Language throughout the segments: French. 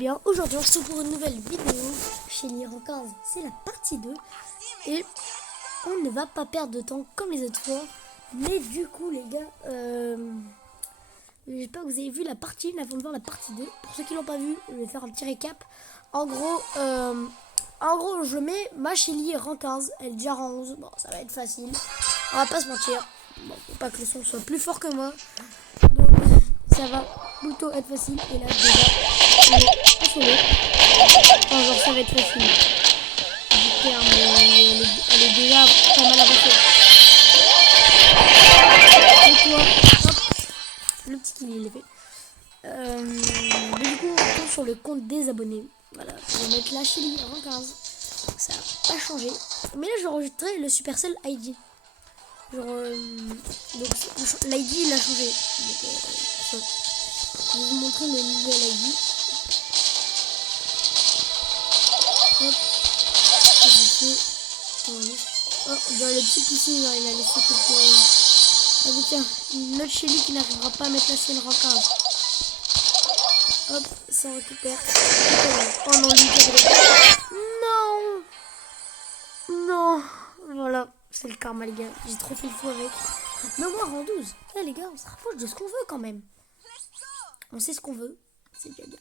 bien, aujourd'hui on se retrouve pour une nouvelle vidéo chez Liran 15, c'est la partie 2 et on ne va pas perdre de temps comme les autres fois, mais du coup les gars, j'espère que vous avez vu la partie 1 avant de voir la partie 2. Pour ceux qui l'ont pas vu, je vais faire un petit récap. En gros, je mets ma Shelly rang 15, elle est déjà rang 11, bon ça va être facile, on va pas se mentir, bon, faut pas que le son soit plus fort que moi, donc ça va plutôt être facile. Et là déjà on est consolé, enfin genre ça va être facile du terme, elle est déjà pas mal avancée. Et toi, hop, le petit kill il est fait. Mais du coup on tombe sur le compte des abonnés. Voilà, je vais mettre la Shelly en 15. Ça n'a pas changé. Mais là je vais enregistrer le Supercell ID. Genre donc l'ID il a changé. Donc, je vais vous montrer le nouvel ID. Hop. Oh, dans le petit poussé, il a laissé quelques. Ah mais tiens, une autre Shelly qui n'arrivera pas à mettre la sienne rang 15. Hop, ça récupère. Oh non, lui, non. Non. Voilà, c'est le karma, les gars. J'ai trop fait le fou avec. Mais moi, rang 12. Là, les gars, on se rapproche de ce qu'on veut quand même. On sait ce qu'on veut. C'est déjà bien.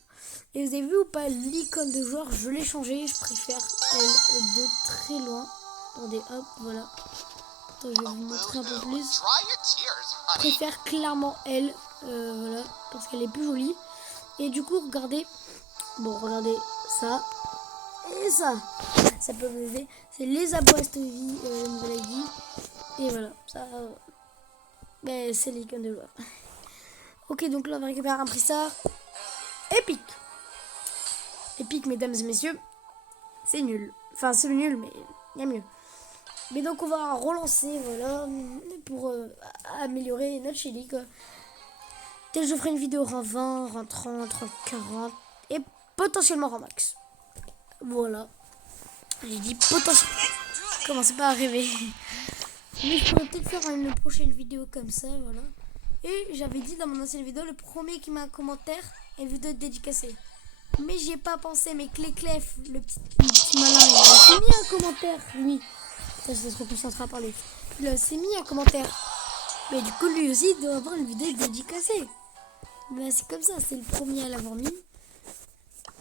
Et vous avez vu ou pas l'icône de joueur? Je l'ai changé. Je préfère elle de très loin. Attendez, hop, voilà. Attends, je vais vous montrer un peu plus. Je préfère clairement elle. Voilà, parce qu'elle est plus jolie. Et du coup, regardez. Bon, regardez ça. Et ça. Ça peut vous aider. C'est les abos à cette vie, nouvelle ID. Et voilà, ça. Ben, c'est l'icône de joueur. Ok, donc là, on va récupérer un prissard. Épique. Épique, mesdames et messieurs. C'est nul. Enfin, c'est nul, mais il y a mieux. Mais donc, on va relancer, voilà, pour améliorer notre Shelly, quoi. Peut-être que je ferai une vidéo rang 20, rang 30, rang 40 et potentiellement rang max. Voilà. J'ai dit potentiellement. Commencez pas à rêver. Mais je pourrais peut-être faire une prochaine vidéo comme ça, voilà. Et j'avais dit dans mon ancienne vidéo, le premier qui m'a un commentaire est une vidéo dédicacée. Mais j'y ai pas pensé, mais Cléclef, le petit malin, il s'est mis un commentaire, lui. Ça c'est trop plus à parler. Il s'est mis un commentaire. Mais du coup, lui aussi, il doit avoir une vidéo dédicacée. Mais c'est comme ça, c'est le premier à l'avoir mis.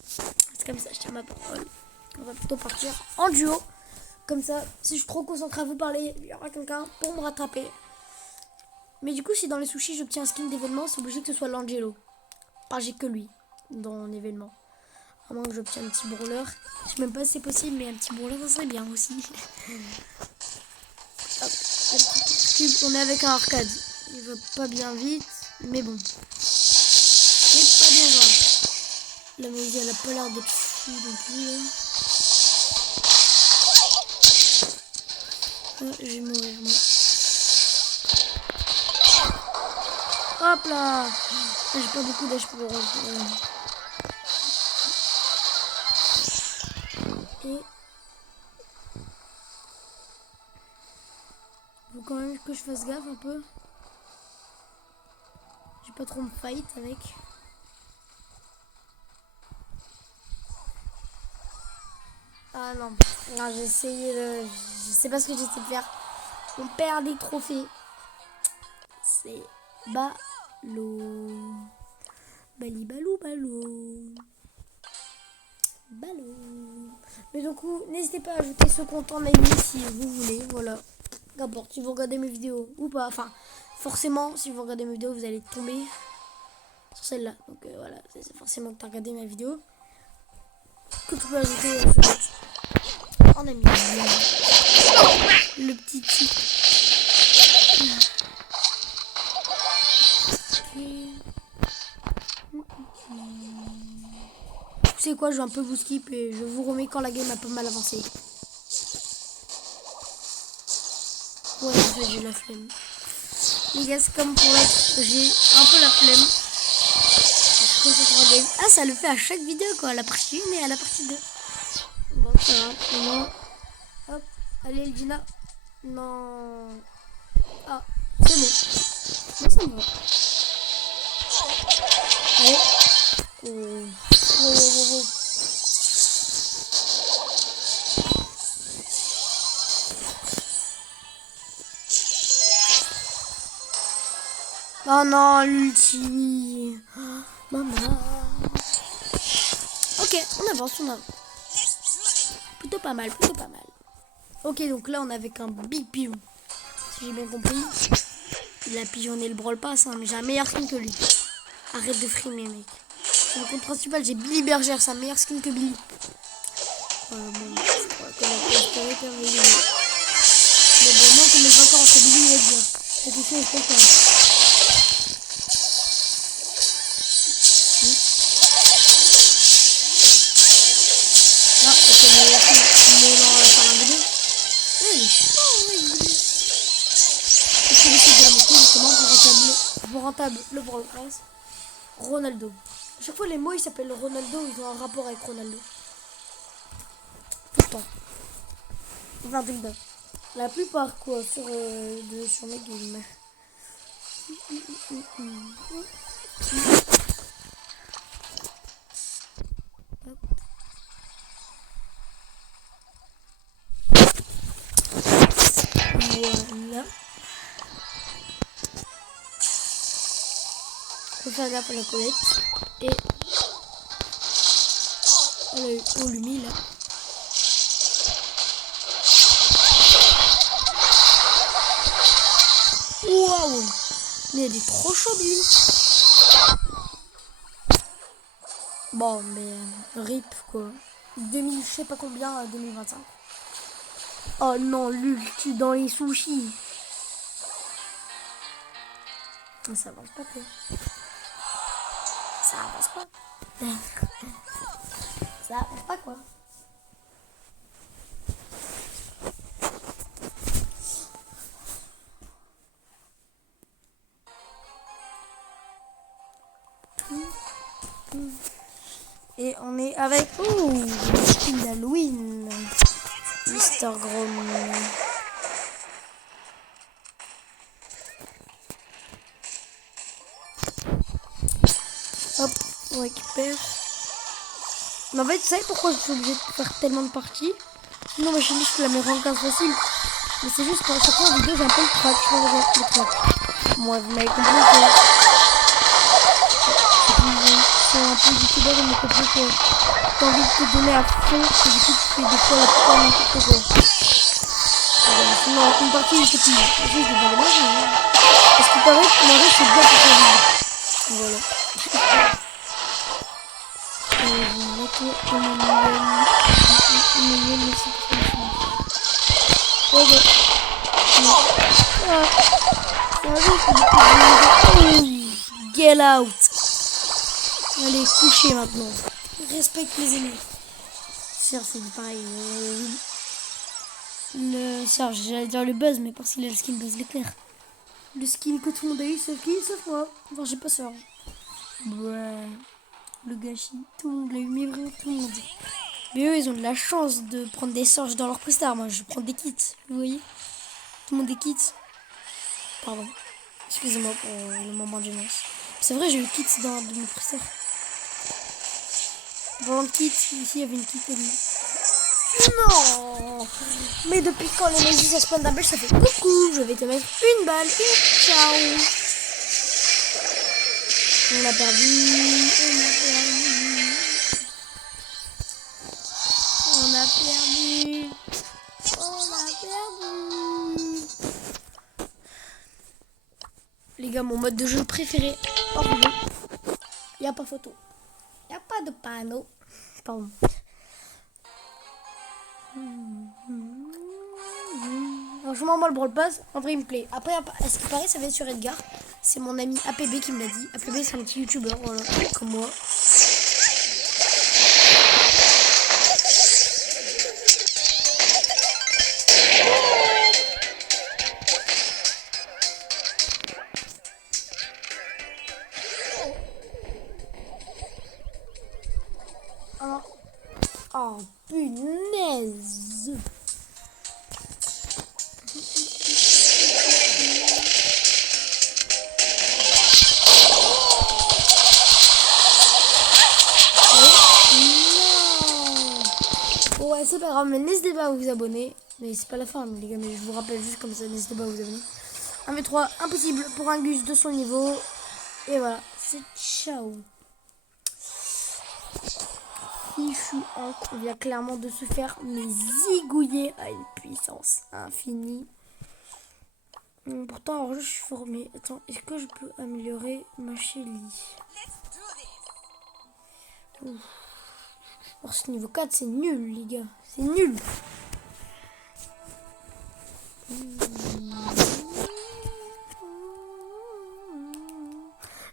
C'est comme ça, je tiens ma parole. On va plutôt partir en duo. Comme ça, si je suis trop concentré à vous parler, il y aura quelqu'un pour me rattraper. Mais du coup, si dans les sushis, j'obtiens un skin d'événement, c'est obligé que ce soit l'Angelo. Pas j'ai que lui dans l'événement. À moins que j'obtienne un petit brawler. Je sais même pas si c'est possible, mais un petit brawler, ça serait bien aussi. Hop, on est avec un arcade. Il va pas bien vite, mais bon. C'est pas bien grave. La musique, elle a pas l'air d'être fou non plus. Oh, je vais mourir, moi. Hop là. J'ai pas beaucoup d'âge pour Et faut quand même que je fasse gaffe un peu. J'ai pas trop me fight avec. Ah non, non j'ai essayé de... Je sais pas ce que j'essaie de faire. On perd des trophées. C'est ballot. Bali balou ballot. Ballot. Mais du coup, n'hésitez pas à ajouter ce compte en ami si vous voulez. Voilà. N'importe si vous regardez mes vidéos ou pas. Enfin, forcément, si vous regardez mes vidéos, vous allez tomber sur celle-là. Donc voilà, c'est forcément que tu as regardé ma vidéo. Que tu peux ajouter ce compte en ami. Le petit type. Vous savez quoi, je vais un peu vous skip et je vous remets quand la game a pas mal avancé. Ouais, en fait, j'ai la flemme. Les gars, c'est comme pour l'autre, j'ai un peu la flemme. Ah, ça le fait à chaque vidéo, quoi, à la partie 1 et à la partie 2. Bon, ça va, pour moi. Hop, allez, Eldina. Non. Ah, c'est bon. Bon, ça me va. Allez. Oh. Oh, oh, oh. Oh non, l'ulti. Oh, maman. Ok, on avance, on avance. Plutôt pas mal, plutôt pas mal. Ok, donc là, on est avec un big pigeon. Si j'ai bien compris. Il a pigeonné le Brawl Pass, hein, mais j'ai un meilleur skin que lui. Arrête de frimer, mec. Sur le compte principal, j'ai Billy Bergère, c'est un meilleur skin que Billy. Bon, je crois que la préhistoire est terminée. Mais bon, moi, comme les encore entre Billy et bien. La question est très simple. Ah, ok, mais non, on va faire un vidéo. Il est chaud, oui. Je vais essayer de la montrer justement pour rentable le Brawl Pass. Ronaldo. À chaque fois, les mots, ils s'appellent Ronaldo, ils ont un rapport avec Ronaldo. Tout le temps. Enfin, tout le temps. La plupart, quoi, sur mes games. Voilà. Faut faire gaffe à la Colette. Et elle a eu au Lumi là. Waouh! Mais elle est trop chaude, lui. Bon, mais rip quoi. 2000, je sais pas combien, 2025. Oh non, l'ulti dans les sushis. Ça avance pas quoi. Ça avance pas. Ça avance pas quoi. Et on est avec le skin d'Halloween. Mister Grom. Hop, on récupère. Mais en fait, vous savez pourquoi je suis obligée de faire tellement de parties? Sinon, ma chaîne, je la mets en 15 facile. Mais c'est juste qu'à chaque fois en vidéo, j'ai un peu le track. Je fais le track. Moi, vous m'avez compris que c'est un peu youtubeur, mais compris que t'as envie de te donner à fond. Et du coup, tu fais des fois la plupart n'importe quoi. Sinon, une partie, c'est plus. Je vais pas les manger. Parce qu'il paraît que manger, c'est bien pour ta vie. Voilà. Get out. Allez, coucher maintenant. Respecte les ennemis. Serge, c'est pareil. Serge, j'allais dire le buzz, mais parce qu'il a le skin buzz l'éclair. Le skin que tout le monde a eu, sauf qui, sauf moi. Enfin, j'ai pas Serge. Ouais. Le gâchis, tout le monde l'a eu, mais vraiment tout le monde. Mais eux, ils ont de la chance de prendre des Serge dans leur prestar. Moi, je prends des kits, vous voyez. Tout le monde des kits. Pardon. Excusez-moi pour le moment de gênance. C'est vrai, j'ai eu kits dans de mes prestars. Dans le kit, ici, il y avait une kit ennemie. Non. Mais depuis quand les magies ça spawn double, ça fait coucou. Je vais te mettre une balle et ciao. On l'a perdu. On a perdu. Les gars, mon mode de jeu préféré. Hors jeu. Il n'y a pas photo. Il n'y a pas de panneau. Pardon. Franchement, moi, le Brawl Pass, en vrai, il me plaît. Après, à ce qui paraît, ça va être sur Edgar. C'est mon ami APB qui me l'a dit. APB, c'est un petit youtubeur, voilà, comme moi. Oh, punaise! Ouais, c'est pas grave, mais n'hésitez pas à vous abonner. Mais c'est pas la fin, les gars, mais je vous rappelle juste comme ça, n'hésitez pas à vous abonner. 1v3, impossible pour un Gus de son niveau. Et voilà, c'est ciao. Fichu Hank, on vient clairement de se faire mais zigouiller à une puissance infinie. Pourtant, alors je suis formé. Attends, est-ce que je peux améliorer ma Shelly? Alors, ce niveau 4, c'est nul, les gars. C'est nul.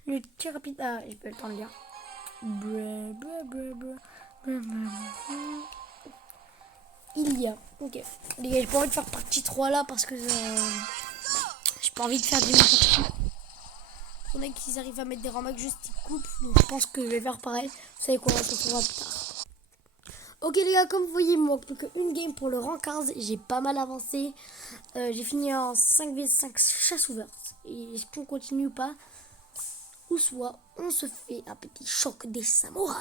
Le tir rapide. Ah, j'ai pas le temps de lire. Il y a. Ok. Les gars, j'ai pas envie de faire partie 3 là parce que j'ai pas envie de faire du n'importe quoi. On a qu'ils arrivent à mettre des ramages juste ils coupent. Donc je pense que je vais faire pareil. Vous savez quoi, on se retrouvera plus tard. Ok les gars, comme vous voyez, il me manque plus qu'une game pour le rang 15. J'ai pas mal avancé. J'ai fini en 5v5 chasse ouverte. Et est-ce qu'on continue ou pas? Ou soit on se fait un petit choc des samouraïs.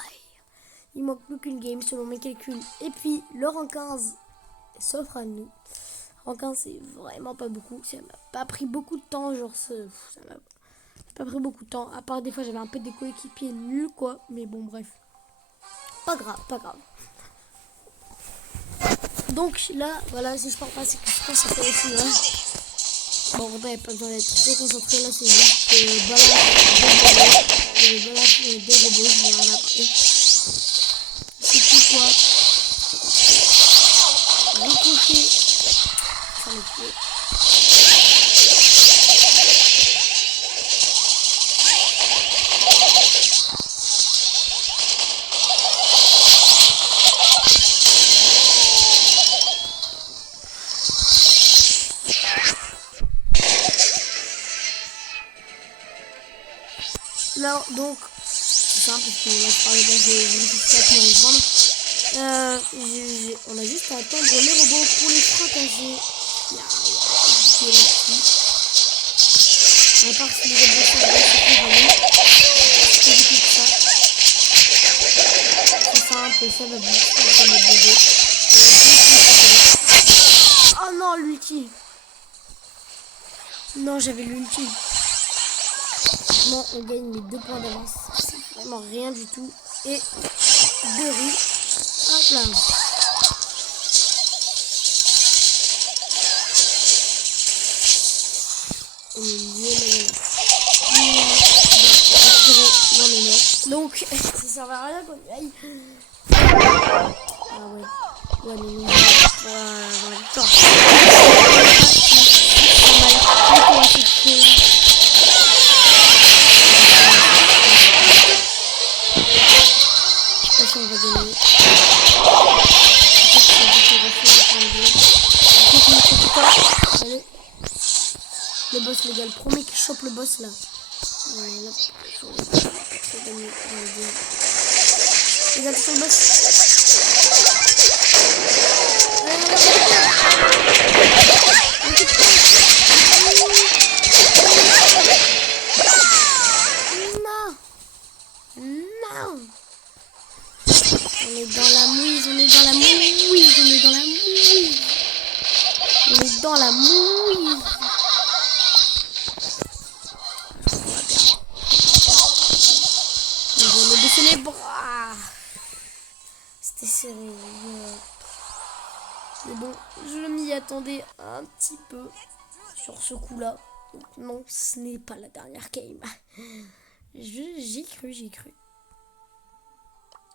Il manque plus qu'une game selon mes calculs. Et puis le rang 15 s'offre à nous. Rang 15 c'est vraiment pas beaucoup. Ça m'a pas pris beaucoup de temps. Genre ça m'a pas pris beaucoup de temps. À part des fois j'avais un peu des coéquipiers nuls quoi. Mais bon bref. Pas grave, pas grave. Donc là, voilà, si je parle pas, c'est que je pense que ça fait aussi là. Bon, on n'a pas besoin d'être trop concentré là, c'est juste balade, des robots, je vais en parler. C'est tout quoi. Ricochet. Ça me fait. Là, donc, c'est simple, parce que là, je parlais bien, on a juste à attendre les robots pour les fracasser. À part si les robots sont bien, c'est programmé. C'est ça. C'est simple, ça va vite. Oh non, l'ulti. Non, j'avais l'ulti. On gagne les 2 points d'avance. C'est vraiment rien du tout. Et 2 riz. Hop là. On est lié non mais non. Donc ça sert à rien qu'on aille. Ah ouais. Ouais mais non. Attends. On va gagner. Allez. Le boss les gars, le premier qui chope le boss là. Les gars, sur le boss. Non. Non. On est dans la mouise, on est dans la mouise, on est dans la mouise. On est dans la mouise. On va baisser les bras. C'était serré. Mais bon, je m'y attendais un petit peu sur ce coup-là. Donc non, ce n'est pas la dernière game. J'y cru.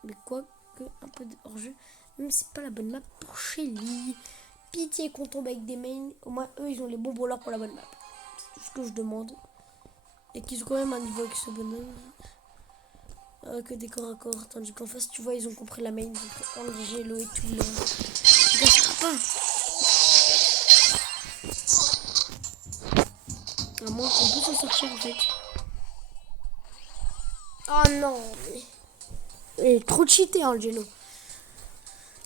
Mais quoi que un peu de hors-jeu. Même si c'est pas la bonne map pour Shelly. Pitié qu'on tombe avec des mains. Au moins eux ils ont les bons brawlers pour la bonne map. C'est tout ce que je demande. Et qu'ils ont quand même un niveau avec ce bonhomme. Que des corps à corps. Tandis qu'en face tu vois ils ont compris la main. Donc Angelo et tout là. Ça sera pas. À moins qu'on peut s'en sortir en fait. Oh non mais... Il est trop cheaté Angelo.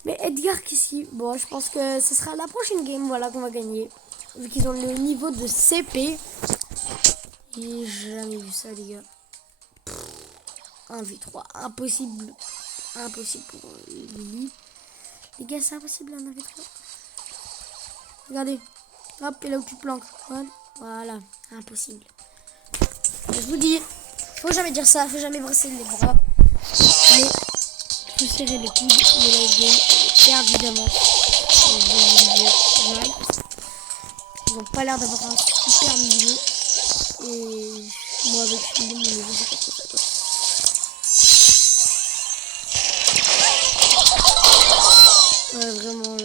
Mais Edgar qu'ici, bon je pense que ce sera la prochaine game voilà qu'on va gagner. Vu qu'ils ont le niveau de CP. J'ai jamais vu ça les gars. 1v3, impossible. Impossible pour lui. Les gars, c'est impossible, on avait trop. Regardez. Hop, et là où tu te planques. Voilà, impossible. Je vous dis, faut jamais dire ça, faut jamais brasser les bras. Mais faut serrer les coudes. Mais la game est perdue d'avance. Ils ont pas l'air d'avoir un super niveau. Et moi avec mon niveau, c'est pas trop ça quoi. Ouais, vraiment.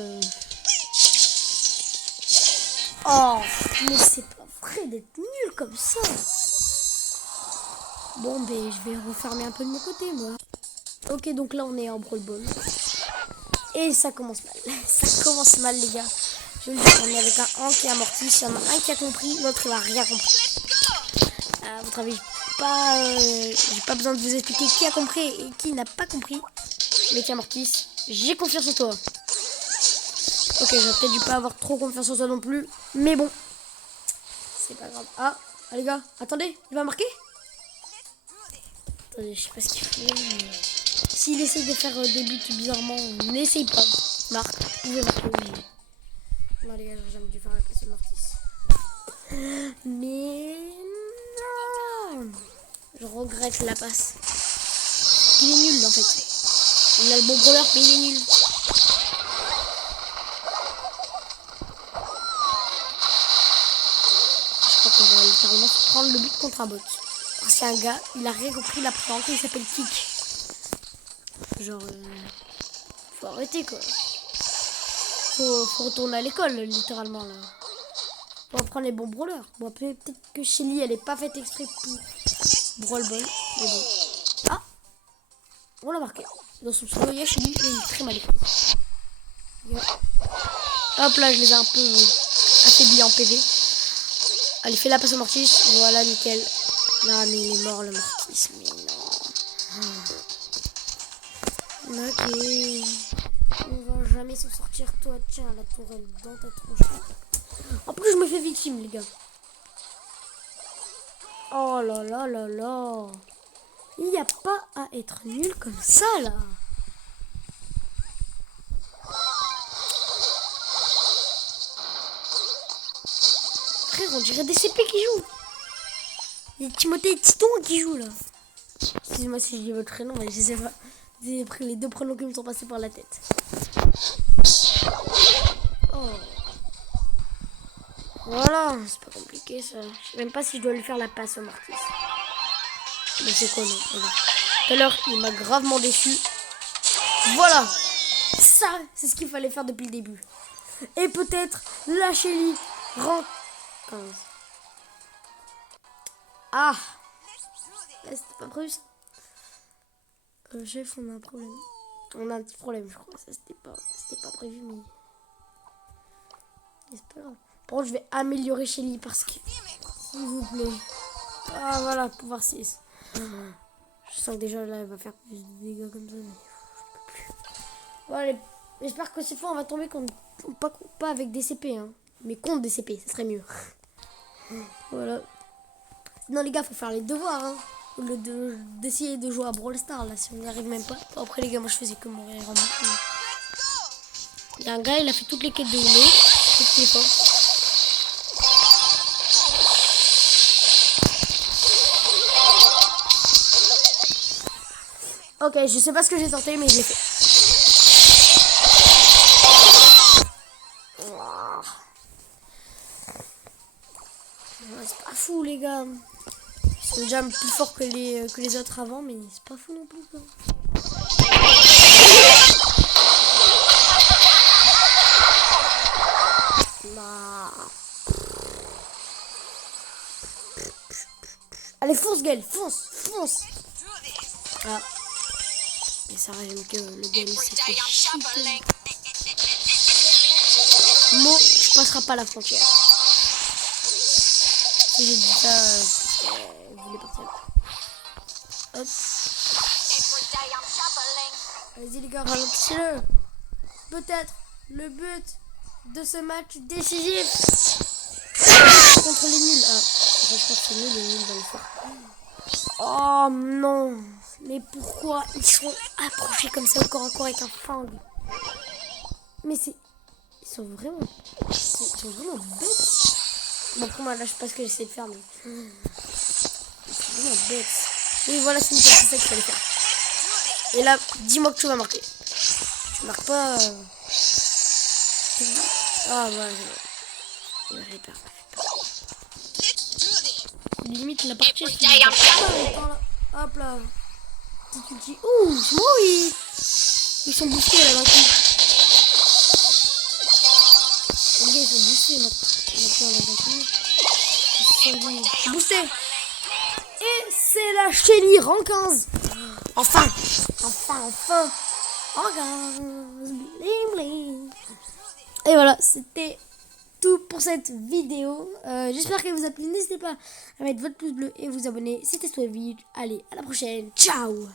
Oh, mais c'est pas vrai d'être nul comme ça. Bon, ben, je vais refermer un peu de mon côté, moi. Ok, donc là, on est en Brawl Ball. Et ça commence mal. Ça commence mal, les gars. Je le dis, on est avec un Hank et un Mortis. Il y en a un qui a compris, l'autre, il a rien compris. À votre avis, j'ai pas besoin de vous expliquer qui a compris et qui n'a pas compris. Mais tiens, Mortis, j'ai confiance en toi. Ok, j'aurais peut-être dû pas avoir trop confiance en toi non plus. Mais bon, c'est pas grave. Ah, les gars, attendez, il va marquer? Attendez, je sais pas ce qu'il fait. Mais... s'il essaye de faire des buts bizarrement, n'essaye pas. Marc, vous pouvez marquer, oui. Non, les gars, j'aurais jamais dû faire la passe de Mortis. Mais non, je regrette la passe. Il est nul en fait. Il a le bon brawler, mais il est nul. Je crois qu'on va littéralement prendre le but contre un bot. Parce qu'il y a un gars, il a rien compris la présence, il s'appelle Kick. Genre, faut arrêter quoi. Faut retourner à l'école, littéralement là. Faut reprendre les bons brawlers. Bon, peut-être que Shelly, elle est pas faite exprès pour Brawl Ball. Mais bon. Ah, on l'a marqué. Dans son pseudo, il y a Shelly, il est très mal écrit. Hop là, je les ai un peu affaiblis en PV. Allez, fais la passe au Mortis. Voilà, nickel. Non, mais il est mort le Mortis. Mais non. Ok. On va jamais s'en sortir. Toi, tiens, la tourelle dans ta tronche. En plus, je me fais victime, les gars. Oh là là là là. Il n'y a pas à être nul comme ça, là. Frère, on dirait des CP qui jouent. Il y a Timothée et Titon qui jouent, là. Excusez-moi si je dis votre prénom, mais je sais pas. J'ai pris les deux prénoms qui me sont passés par la tête. Oh. Voilà, c'est pas compliqué, ça. Je sais même pas si je dois lui faire la passe au Mortis. Mais c'est quoi, non? Voilà. Tout à l'heure, il m'a gravement déçu. Voilà. Ça, c'est ce qu'il fallait faire depuis le début. Et peut-être la Shelly rend 15. Ah, c'était pas prévu ça. Chef, on a un problème. On a un petit problème, je crois. Ça, c'était pas prévu, mais c'est pas grave. Par contre, je vais améliorer Shelly parce que, s'il vous plaît. Ah, voilà, pouvoir 6. Je sens que déjà là, elle va faire plus de dégâts comme ça, mais je peux plus. Bon, allez, j'espère que cette fois, on va tomber pas avec des CP, hein, mais contre des CP, ça serait mieux. Voilà. Non, les gars, faut faire les devoirs, hein. Au lieu d'essayer de jouer à Brawl Stars, là, si on n'y arrive même pas. Bon, après, les gars, moi, je faisais que mourir en boucle. Il y a un gars, il a fait toutes les quêtes de Halo. Toutes les fois. Ok, je sais pas ce que j'ai tenté, mais je l'ai fait. C'est pas fou, les gars. Ils sont déjà plus forts que les autres avant, mais c'est pas fou non plus, quoi. Bah. Allez, fonce, Gaël, fonce. Ah. Et ça résume que le game s'est fait chier. Mo, je passerai pas la frontière. Si j'ai dit ça, vous voulez partir. Hop. Vas-y les gars, ralentissez-le. Peut-être le but de ce match décisif contre les nuls. Ah, je crois que c'est nul, les nuls dans l'histoire. Oh non. Mais pourquoi ils sont approchés comme ça au corps à corps avec un fang? Mais c'est... Ils sont vraiment bêtes. Bon, après moi, là, je sais pas ce que j'essaie de faire, mais... Ils sont vraiment bêtes. Oui, voilà, c'est ça qu'il fallait faire. Et là, dis-moi que tu vas marquer. Tu marques pas... Ah, voilà, j'ai peur. Limite, la partie... Hop là. Petit ulti. Ouh, oui. Ils sont boostés là d'un coup. Les gars, ils sont boostés maintenant là d'un coup. Ils sont boostés. Et c'est la Shelly rang 15. Enfin. Rang 15. Bling bling. Et voilà, c'était tout pour cette vidéo. J'espère qu'elle vous a plu. N'hésitez pas à mettre votre pouce bleu et vous abonner. C'était Swavi. Allez, à la prochaine. Ciao.